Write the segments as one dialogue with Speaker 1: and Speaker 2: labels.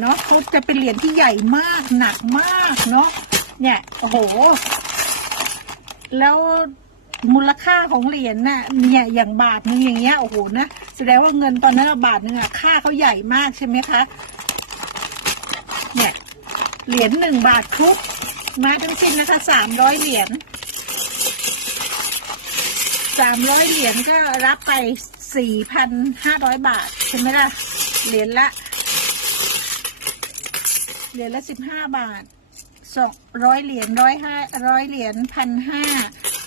Speaker 1: เนาะเขาจะเป็นเหรียญที่ใหญ่มากหนักมากเนาะเนี่ยโอ้โห แล้วมูลค่าของเหรียญน่ะเนี่ยอย่างบาทนึงอย่างเงี้ยโอ้โหนะแสดงว่าเงินตอนนั้นบาทนึงอะค่าเขาใหญ่มากใช่ไหมคะเนี่ยเหรียญหนึ่งบาทครุบมาทั้งสิ้นนะคะสามร้อยเหรียญสามร้อยเหรียญก็รับไปสี่พันห้าร้อยบาท ใช่ไหมล่ะ เหรียญละ เหรียญละสิบห้าบาทสองร้อยเหรียญร้อยห้าร้อยเหรียญพันห้า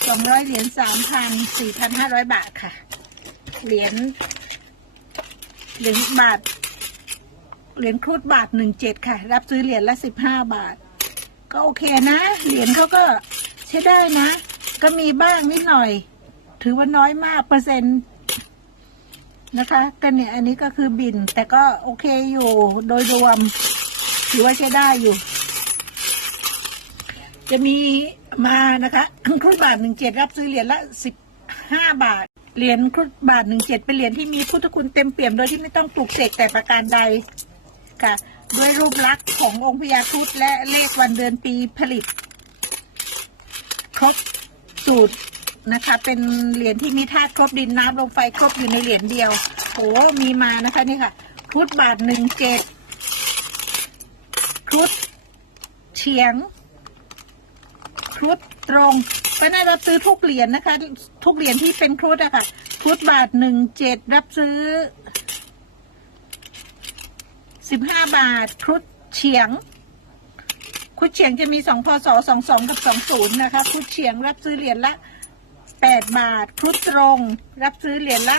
Speaker 1: สองร้อยเหรียญสามพันสี่พันห้าร้อยบาทค่ะ เหรียญเหรียญบาท เหรียญครุฑบาทหนึ่งเจ็ดค่ะ รับซื้อเหรียญละสิบห้าบาท ก็โอเคนะ เหรียญเขาก็ใช้ได้นะ ก็มีบ้างนิดหน่อย ถือว่าน้อยมากเปอร์เซ็นต์นะคะก็เนี่ยอันนี้ก็คือบินแต่ก็โอเคอยู่โดยรวม ถือว่าใช้ได้อยู่ จะมีมานะคะครุฑบาทหนึ่งเจ็ดรับซื้อเหรียญละสิบห้าบาท เหรียญครุฑบาทหนึ่งเจ็ดเป็นเหรียญที่มีพุทธคุณเต็มเปี่ยมโดยที่ไม่ต้องปลูกเสกแต่ประการใดค่ะ ด้วยรูปลักษณ์ขององค์พญาครุฑและเลขวันเดือนปีผลิต ครบสูตรนะคะ เป็นเหรียญที่มีธาตุครบดินน้ำลมไฟครบอยู่ในเหรียญเดียวโอ้มีมานะคะนี่ค่ะครุฑบาทหนึ่งเจ็ด รุฑเฉียงครุฑตรงก็น่ารับซื้อทุกเหรียญนะคะ ทุกเหรียญที่เป็นครุฑอะค่ะครุฑบาทหนึ่งเจ็ดรับซื้อสิบห้าบาทครุฑเฉียงครุฑเฉียงจะมีสองพศสองสองกับสองศูนย์นะคะครุฑเฉียงรับซื้อเหรียญละแปดบาทครุฑตรง รับซื้อเหรียญละ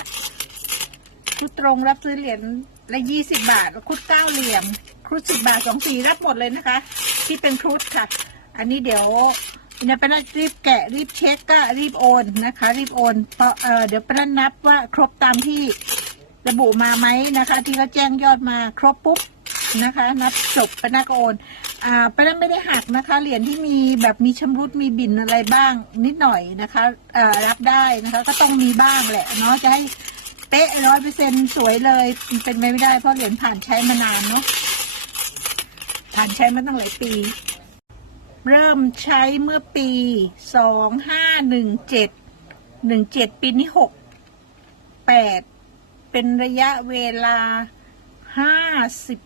Speaker 1: ครุฑตรงรับซื้อเหรียญละยี่สิบบาทครุฑเก้าเหลี่ยม ครุฑสิบบาทสองสีรับหมดเลยนะคะ ที่เป็นครุฑค่ะ อันนี้เดี๋ยวเนี่ยป้านัดรีบแกะรีบเช็คก็รีบโอนนะคะ รีบโอนเพราะเออเดี๋ยวป้านัดนับว่าครบตามที่ระบุมาไหมนะคะ ที่เขาแจ้งยอดมาครบปุ๊บนะคะ นับจบป้านัดก็โอนอ่าป้านัดไม่ได้หักนะคะเหรียญที่มีแบบมีชำรุดมีบินอะไรบ้างนิดหน่อยนะคะเอ่อรับได้นะคะก็ต้องมีบ้างแหละเนาะจะให้เป๊ะร้อยเปอร์เซ็นสวยเลยเป็นไปไม่ได้เพราะเหรียญผ่านใช้มานานเนาะ ผ่านใช้มาตั้งหลายปี เริ่มใช้เมื่อปีสองห้าหนึ่งเจ็ดหนึ่งเจ็ดปีนี้หกแปดเป็นระยะเวลาห้าสิบ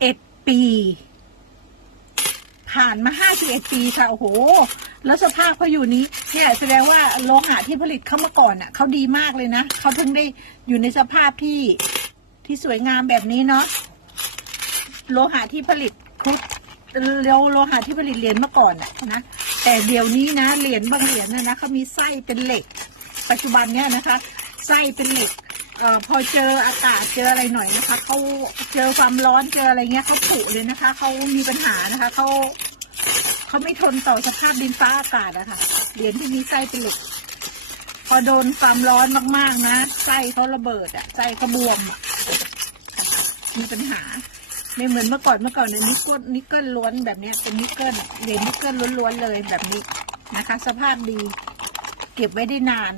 Speaker 1: เอ็ดปี ผ่านมาห้าสิบเอ็ดปีค่ะโอ้โห แล้วสภาพเขาอยู่นี้เนี่ยแสดงว่าโลหะที่ผลิตเข้ามาก่อนอะเขาดีมากเลยนะเขาเพิ่งได้อยู่ในสภาพที่ที่สวยงามแบบนี้เนาะโลหะที่ผลิต ครุฑโลโลหะที่ผลิตเหรียญเมื่อก่อนอะนะแต่เดี๋ยวนี้นะเหรียญบางเหรียญนะนะเขามีไส้เป็นเหล็ก ปัจจุบันเนี่ยนะคะ ไส้เป็นเหล็กออพอเจออากาศเจออะไรหน่อยนะคะเขาเจอความร้อนเจออะไรเงี้ยเขาผุเลยนะคะเขามีปัญหานะคะเขาเขาไม่ทนต่อสภาพดินฟ้าอากาศอะค่ะเหรียญที่มีไส้เป็นเหล็ก พอโดนความร้อนมากๆนะไส้เขาระเบิดอะไส้เขาบวมมีปัญหา ไม่เหมือนเมื่อก่อนเมื่อก่อนเนี่ยนิกเกิลนิกเกิลล้วนแบบนี้เป็นนิกเกิลเหรียญนิกเกิลล้วนๆเลยแบบนี้นะคะ สภาพดี เก็บไว้ได้นาน